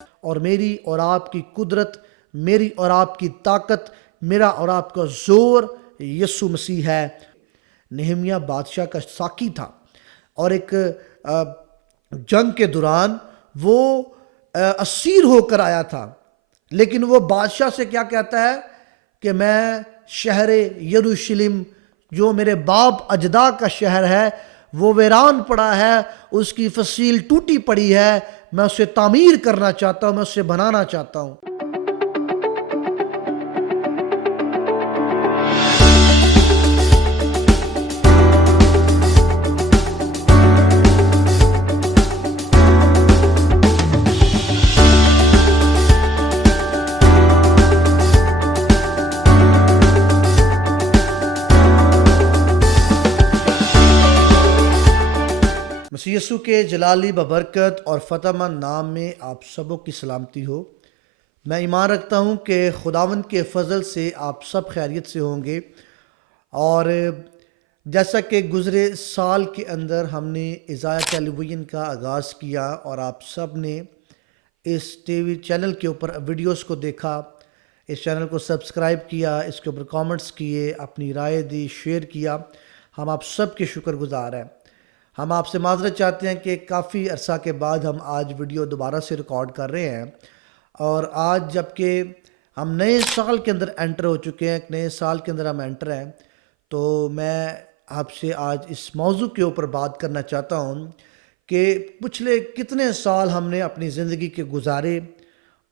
اور میری اور آپ کی قدرت، میری اور آپ کی طاقت، میرا اور آپ کا زور یسوع مسیح ہے۔ نہمیہ بادشاہ کا ساقی تھا، اور ایک جنگ کے دوران وہ اسیر ہو کر آیا تھا، لیکن وہ بادشاہ سے کیا کہتا ہے کہ میں شہر یروشلم، جو میرے باپ اجداد کا شہر ہے، وہ ویران پڑا ہے، اس کی فصیل ٹوٹی پڑی ہے، میں اسے تعمیر کرنا چاہتا ہوں، میں اسے بنانا چاہتا ہوں۔ مسیح یسوع کے جلالی ببرکت اور فتح مند نام میں آپ سبوں کی سلامتی ہو۔ میں ایمان رکھتا ہوں کہ خداوند کے فضل سے آپ سب خیریت سے ہوں گے، اور جیسا کہ گزرے سال کے اندر ہم نے عزایہ ٹیلی ویژن کا آغاز کیا، اور آپ سب نے اس ٹی وی چینل کے اوپر ویڈیوز کو دیکھا، اس چینل کو سبسکرائب کیا، اس کے اوپر کامنٹس کیے، اپنی رائے دی، شیئر کیا، ہم آپ سب کے شکر گزار ہیں۔ ہم آپ سے معذرت چاہتے ہیں کہ کافی عرصہ کے بعد ہم آج ویڈیو دوبارہ سے ریکارڈ کر رہے ہیں، اور آج جب کہ ہم نئے سال کے اندر انٹر ہو چکے ہیں، ایک نئے سال کے اندر ہم انٹر ہیں، تو میں آپ سے آج اس موضوع کے اوپر بات کرنا چاہتا ہوں کہ پچھلے کتنے سال ہم نے اپنی زندگی کے گزارے،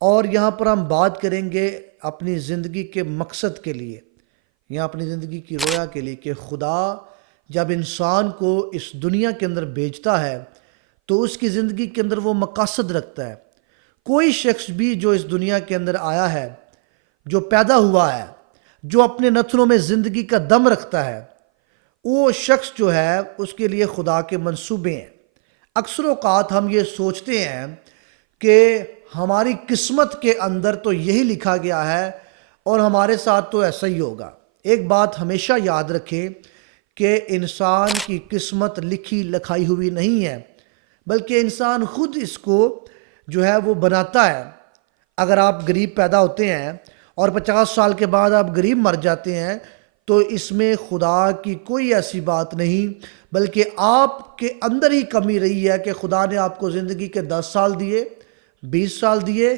اور یہاں پر ہم بات کریں گے اپنی زندگی کے مقصد کے لیے، یا اپنی زندگی کی رویا کے لیے، کہ خدا جب انسان کو اس دنیا کے اندر بھیجتا ہے تو اس کی زندگی کے اندر وہ مقاصد رکھتا ہے۔ کوئی شخص بھی جو اس دنیا کے اندر آیا ہے، جو پیدا ہوا ہے، جو اپنے نتنوں میں زندگی کا دم رکھتا ہے، وہ شخص جو ہے اس کے لیے خدا کے منصوبے ہیں۔ اکثر اوقات ہم یہ سوچتے ہیں کہ ہماری قسمت کے اندر تو یہی لکھا گیا ہے اور ہمارے ساتھ تو ایسا ہی ہوگا۔ ایک بات ہمیشہ یاد رکھیں کہ انسان کی قسمت لکھی لکھائی ہوئی نہیں ہے، بلکہ انسان خود اس کو جو ہے وہ بناتا ہے۔ اگر آپ غریب پیدا ہوتے ہیں اور 50 سال کے بعد آپ غریب مر جاتے ہیں، تو اس میں خدا کی کوئی ایسی بات نہیں، بلکہ آپ کے اندر ہی کمی رہی ہے کہ خدا نے آپ کو زندگی کے 10 سال دیے، 20 سال دیے،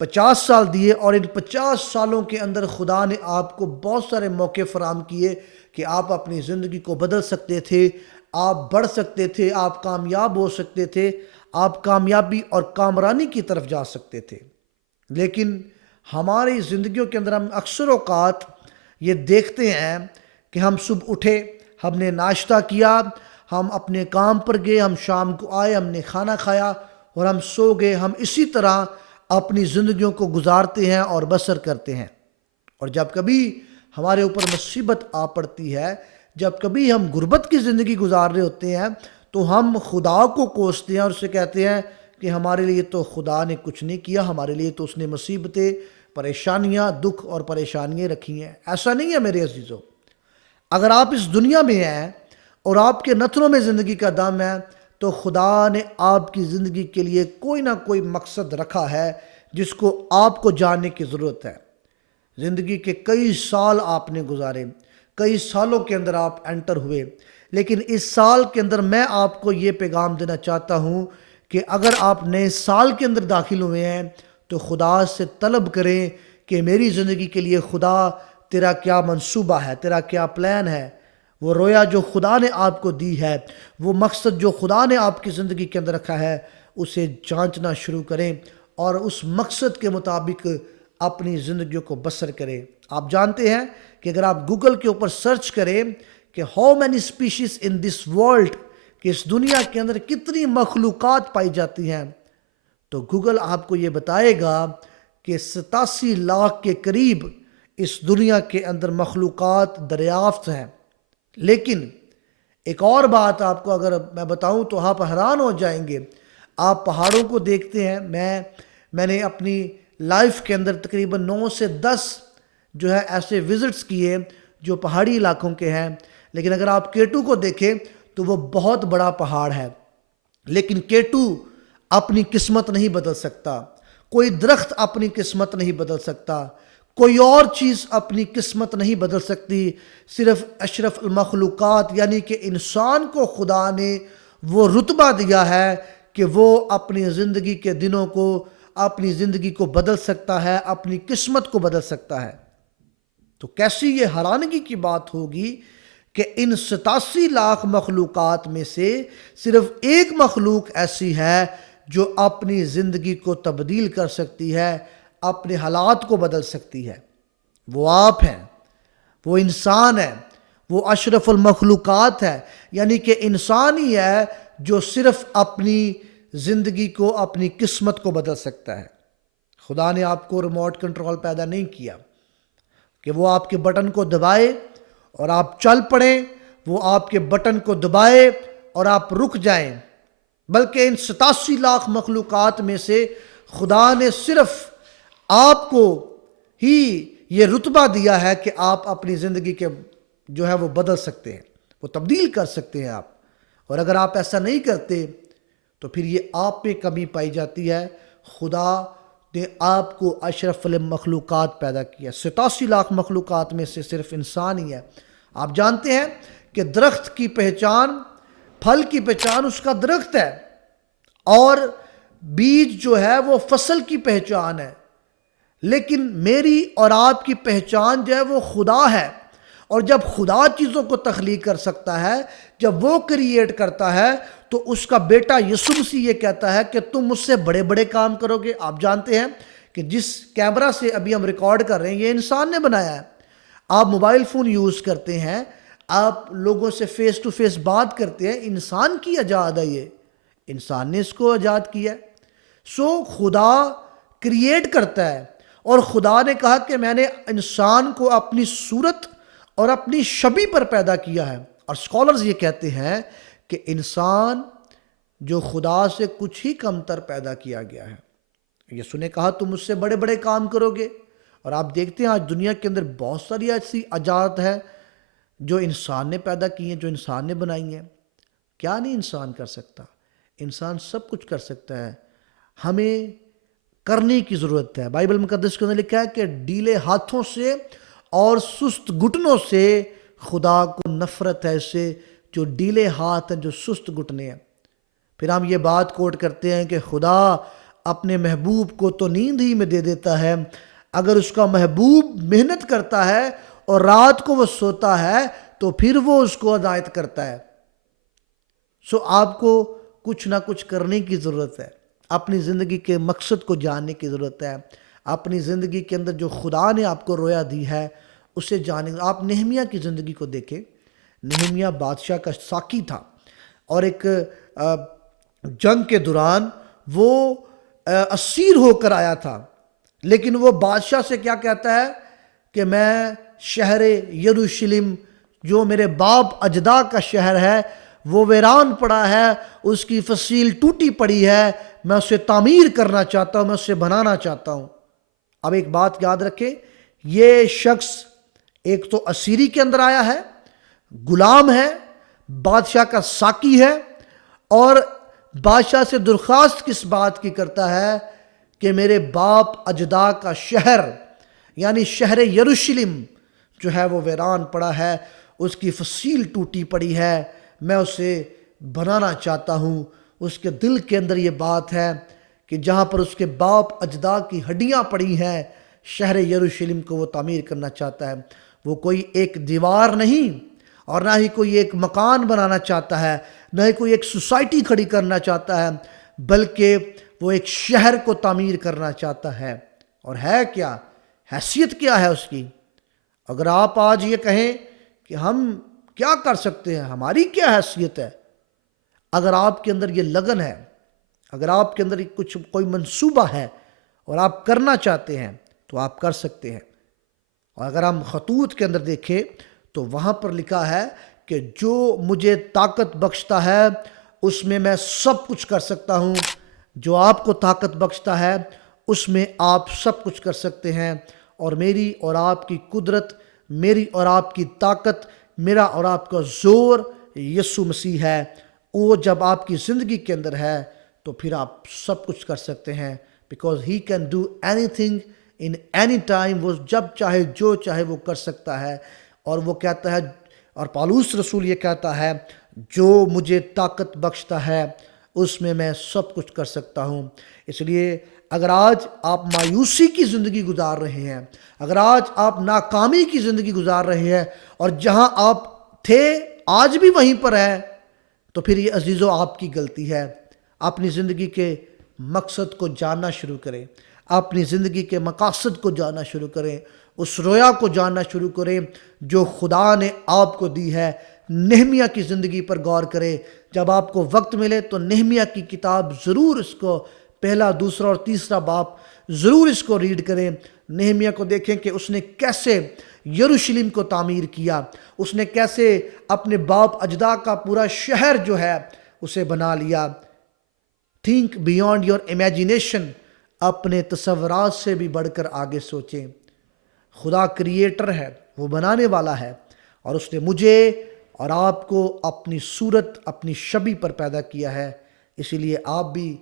50 سال دیے، اور ان 50 سالوں کے اندر خدا نے آپ کو بہت سارے موقع فراہم کیے کہ آپ اپنی زندگی کو بدل سکتے تھے، آپ بڑھ سکتے تھے، آپ کامیاب ہو سکتے تھے، آپ کامیابی اور کامرانی کی طرف جا سکتے تھے۔ لیکن ہماری زندگیوں کے اندر ہم اکثر اوقات یہ دیکھتے ہیں کہ ہم صبح اٹھے، ہم نے ناشتہ کیا، ہم اپنے کام پر گئے، ہم شام کو آئے، ہم نے کھانا کھایا اور ہم سو گئے۔ ہم اسی طرح اپنی زندگیوں کو گزارتے ہیں اور بسر کرتے ہیں، اور جب کبھی ہمارے اوپر مصیبت آ پڑتی ہے، جب کبھی ہم غربت کی زندگی گزار رہے ہوتے ہیں، تو ہم خدا کو کوستے ہیں اور اسے کہتے ہیں کہ ہمارے لیے تو خدا نے کچھ نہیں کیا، ہمارے لیے تو اس نے مصیبتیں، پریشانیاں، دکھ اور پریشانیاں رکھی ہیں۔ ایسا نہیں ہے میرے عزیزو۔ اگر آپ اس دنیا میں ہیں اور آپ کے نتنوں میں زندگی کا دم ہے، تو خدا نے آپ کی زندگی کے لیے کوئی نہ کوئی مقصد رکھا ہے جس کو آپ کو جاننے کی ضرورت ہے۔ زندگی کے کئی سال آپ نے گزارے، کئی سالوں کے اندر آپ انٹر ہوئے، لیکن اس سال کے اندر میں آپ کو یہ پیغام دینا چاہتا ہوں کہ اگر آپ نئے سال کے اندر داخل ہوئے ہیں تو خدا سے طلب کریں کہ میری زندگی کے لیے خدا تیرا کیا منصوبہ ہے، تیرا کیا پلان ہے۔ وہ رویا جو خدا نے آپ کو دی ہے، وہ مقصد جو خدا نے آپ کی زندگی کے اندر رکھا ہے، اسے جانچنا شروع کریں اور اس مقصد کے مطابق اپنی زندگیوں کو بسر کریں۔ آپ جانتے ہیں کہ اگر آپ گوگل کے اوپر سرچ کریں کہ how many species in this world, کہ اس دنیا کے اندر کتنی مخلوقات پائی جاتی ہیں، تو گوگل آپ کو یہ بتائے گا کہ 87 لاکھ کے قریب اس دنیا کے اندر مخلوقات دریافت ہیں۔ لیکن ایک اور بات آپ کو اگر میں بتاؤں تو آپ حیران ہو جائیں گے۔ آپ پہاڑوں کو دیکھتے ہیں، میں نے اپنی لائف کے اندر تقریباً 9 سے 10 جو ہے ایسے وزٹس کیے جو پہاڑی علاقوں کے ہیں، لیکن اگر آپ K2 کو دیکھیں تو وہ بہت بڑا پہاڑ ہے، لیکن K2 اپنی قسمت نہیں بدل سکتا۔ کوئی درخت اپنی قسمت نہیں بدل سکتا، کوئی اور چیز اپنی قسمت نہیں بدل سکتی، صرف اشرف المخلوقات یعنی کہ انسان کو خدا نے وہ رتبہ دیا ہے کہ وہ اپنی زندگی کے دنوں کو، اپنی زندگی کو بدل سکتا ہے، اپنی قسمت کو بدل سکتا ہے۔ تو کیسی یہ حیرانگی کی بات ہوگی کہ ان 87 لاکھ مخلوقات میں سے صرف ایک مخلوق ایسی ہے جو اپنی زندگی کو تبدیل کر سکتی ہے، اپنے حالات کو بدل سکتی ہے۔ وہ آپ ہیں، وہ انسان ہے، وہ اشرف المخلوقات ہے، یعنی کہ انسان ہی ہے جو صرف اپنی زندگی کو، اپنی قسمت کو بدل سکتا ہے۔ خدا نے آپ کو ریموٹ کنٹرول پیدا نہیں کیا کہ وہ آپ کے بٹن کو دبائے اور آپ چل پڑیں، وہ آپ کے بٹن کو دبائے اور آپ رک جائیں، بلکہ ان 87 لاکھ مخلوقات میں سے خدا نے صرف آپ کو ہی یہ رتبہ دیا ہے کہ آپ اپنی زندگی کے جو ہے وہ بدل سکتے ہیں، وہ تبدیل کر سکتے ہیں آپ۔ اور اگر آپ ایسا نہیں کرتے تو پھر یہ آپ میں کمی پائی جاتی ہے۔ خدا نے آپ کو اشرف المخلوقات پیدا کیا، 87 لاکھ مخلوقات میں سے صرف انسان ہی ہے۔ آپ جانتے ہیں کہ درخت کی پہچان، پھل کی پہچان اس کا درخت ہے، اور بیج جو ہے وہ فصل کی پہچان ہے، لیکن میری اور آپ کی پہچان جو ہے وہ خدا ہے۔ اور جب خدا چیزوں کو تخلیق کر سکتا ہے، جب وہ کریٹ کرتا ہے، تو اس کا بیٹا یسوع مسیح یہ کہتا ہے کہ تم مجھ سے بڑے بڑے کام کرو گے۔ آپ جانتے ہیں کہ جس کیمرہ سے ابھی ہم ریکارڈ کر رہے ہیں یہ انسان نے بنایا ہے۔ آپ موبائل فون یوز کرتے ہیں، آپ لوگوں سے فیس ٹو فیس بات کرتے ہیں، انسان کی ایجاد ہے، یہ انسان نے اس کو ایجاد کیا ہے۔ سو خدا کریٹ کرتا ہے، اور خدا نے کہا کہ میں نے انسان کو اپنی صورت اور اپنی شبیہ پر پیدا کیا ہے۔ اور اسکالرز یہ کہتے ہیں کہ انسان جو خدا سے کچھ ہی کمتر پیدا کیا گیا ہے۔ یسوع نے کہا تم مجھ سے بڑے بڑے کام کرو گے، اور آپ دیکھتے ہیں آج دنیا کے اندر بہت ساری ایسی ایجاد ہے جو انسان نے پیدا کی ہیں، جو انسان نے بنائی ہیں۔ کیا نہیں انسان کر سکتا؟ انسان سب کچھ کر سکتا ہے، ہمیں کرنے کی ضرورت ہے۔ بائبل مقدس کے اندر لکھا ہے کہ ڈھیلے ہاتھوں سے اور سست گھٹنوں سے خدا کو نفرت ہے، اس سے جو ڈھیلے ہاتھ ہیں، جو سست گھٹنے ہیں۔ پھر ہم یہ بات کوٹ کرتے ہیں کہ خدا اپنے محبوب کو تو نیند ہی میں دے دیتا ہے، اگر اس کا محبوب محنت کرتا ہے اور رات کو وہ سوتا ہے تو پھر وہ اس کو ہدایت کرتا ہے۔ سو آپ کو کچھ نہ کچھ کرنے کی ضرورت ہے، اپنی زندگی کے مقصد کو جاننے کی ضرورت ہے، اپنی زندگی کے اندر جو خدا نے آپ کو رویا دی ہے اسے جانیں۔ آپ نہمیہ کی زندگی کو دیکھیں، نہمیہ بادشاہ کا ساقی تھا، اور ایک جنگ کے دوران وہ اسیر ہو کر آیا تھا، لیکن وہ بادشاہ سے کیا کہتا ہے کہ میں شہر یروشلم جو میرے باپ اجداد کا شہر ہے وہ ویران پڑا ہے، اس کی فصیل ٹوٹی پڑی ہے، میں اسے تعمیر کرنا چاہتا ہوں، میں اسے بنانا چاہتا ہوں۔ اب ایک بات یاد رکھیں، یہ شخص ایک تو اسیری کے اندر آیا ہے، غلام ہے، بادشاہ کا ساقی ہے، اور بادشاہ سے درخواست کس بات کی کرتا ہے کہ میرے باپ اجداد کا شہر یعنی شہر یروشلم جو ہے وہ ویران پڑا ہے، اس کی فصیل ٹوٹی پڑی ہے، میں اسے بنانا چاہتا ہوں۔ اس کے دل کے اندر یہ بات ہے کہ جہاں پر اس کے باپ اجداد کی ہڈیاں پڑی ہیں، شہر یروشلم کو وہ تعمیر کرنا چاہتا ہے۔ وہ کوئی ایک دیوار نہیں، اور نہ ہی کوئی ایک مکان بنانا چاہتا ہے، نہ ہی کوئی ایک سوسائٹی کھڑی کرنا چاہتا ہے، بلکہ وہ ایک شہر کو تعمیر کرنا چاہتا ہے۔ اور ہے کیا؟ حیثیت کیا ہے اس کی؟ اگر آپ آج یہ کہیں کہ ہم کیا کر سکتے ہیں، ہماری کیا حیثیت ہے، اگر آپ کے اندر یہ لگن ہے، اگر آپ کے اندر کوئی منصوبہ ہے اور آپ کرنا چاہتے ہیں تو آپ کر سکتے ہیں۔ اور اگر ہم خطوط کے اندر دیکھیں تو وہاں پر لکھا ہے کہ جو مجھے طاقت بخشتا ہے اس میں سب کچھ کر سکتا ہوں، جو آپ کو طاقت بخشتا ہے اس میں آپ سب کچھ کر سکتے ہیں۔ اور میری اور آپ کی قدرت، میری اور آپ کی طاقت، میرا اور آپ کا زور یسوع مسیح ہے۔ وہ جب آپ کی زندگی کے اندر ہے تو پھر آپ سب کچھ کر سکتے ہیں، because he can do anything in any time. وہ جب چاہے جو چاہے وہ کر سکتا ہے. اور وہ کہتا ہے، اور پالوس رسول یہ کہتا ہے، جو مجھے طاقت بخشتا ہے اس میں سب کچھ کر سکتا ہوں. اس لیے اگر آج آپ مایوسی کی زندگی گزار رہے ہیں، اگر آج آپ ناکامی کی زندگی گزار رہے ہیں، اور جہاں آپ تھے آج بھی وہیں پر ہے، تو پھر یہ عزیزو آپ کی غلطی ہے. اپنی زندگی کے مقصد کو جاننا شروع کریں، اپنی زندگی کے مقاصد کو جاننا شروع کریں، اس رویا کو جاننا شروع کریں جو خدا نے آپ کو دی ہے. نہمیہ کی زندگی پر غور کریں. جب آپ کو وقت ملے تو نہمیہ کی کتاب ضرور اس کو پہلا، دوسرا اور تیسرا باب ضرور اس کو ریڈ کریں. نہمیہ کو دیکھیں کہ اس نے کیسے یروشلم کو تعمیر کیا، اس نے کیسے اپنے باپ اجداد کا پورا شہر جو ہے اسے بنا لیا. تھنک بیونڈ یور امیجینیشن، اپنے تصورات سے بھی بڑھ کر آگے سوچیں. خدا کریٹر ہے، وہ بنانے والا ہے، اور اس نے مجھے اور آپ کو اپنی صورت، اپنی شبیہ پر پیدا کیا ہے. اسی لیے آپ بھی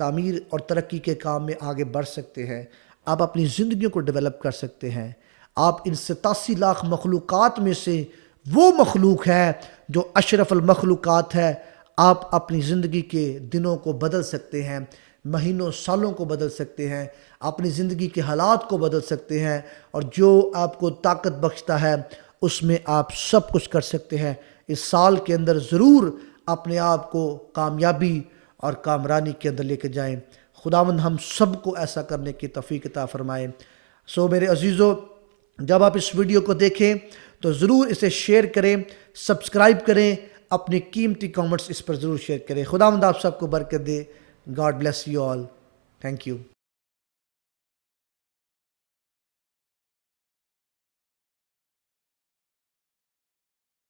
تعمیر اور ترقی کے کام میں آگے بڑھ سکتے ہیں. آپ اپنی زندگیوں کو ڈیولپ کر سکتے ہیں. آپ ان 87 لاکھ مخلوقات میں سے وہ مخلوق ہے جو اشرف المخلوقات ہے. آپ اپنی زندگی کے دنوں کو بدل سکتے ہیں، مہینوں سالوں کو بدل سکتے ہیں، اپنی زندگی کے حالات کو بدل سکتے ہیں، اور جو آپ کو طاقت بخشتا ہے اس میں آپ سب کچھ کر سکتے ہیں. اس سال کے اندر ضرور اپنے آپ کو کامیابی اور کامرانی کے اندر لے کے جائیں. خداوند ہم سب کو ایسا کرنے کی توفیق عطا فرمائے. میرے عزیزو، جب آپ اس ویڈیو کو دیکھیں تو ضرور اسے شیئر کریں، سبسکرائب کریں، اپنی قیمتی کامنٹس اس پر ضرور شیئر کریں. خداوند آپ سب کو برکت دے. God bless you all. Thank you.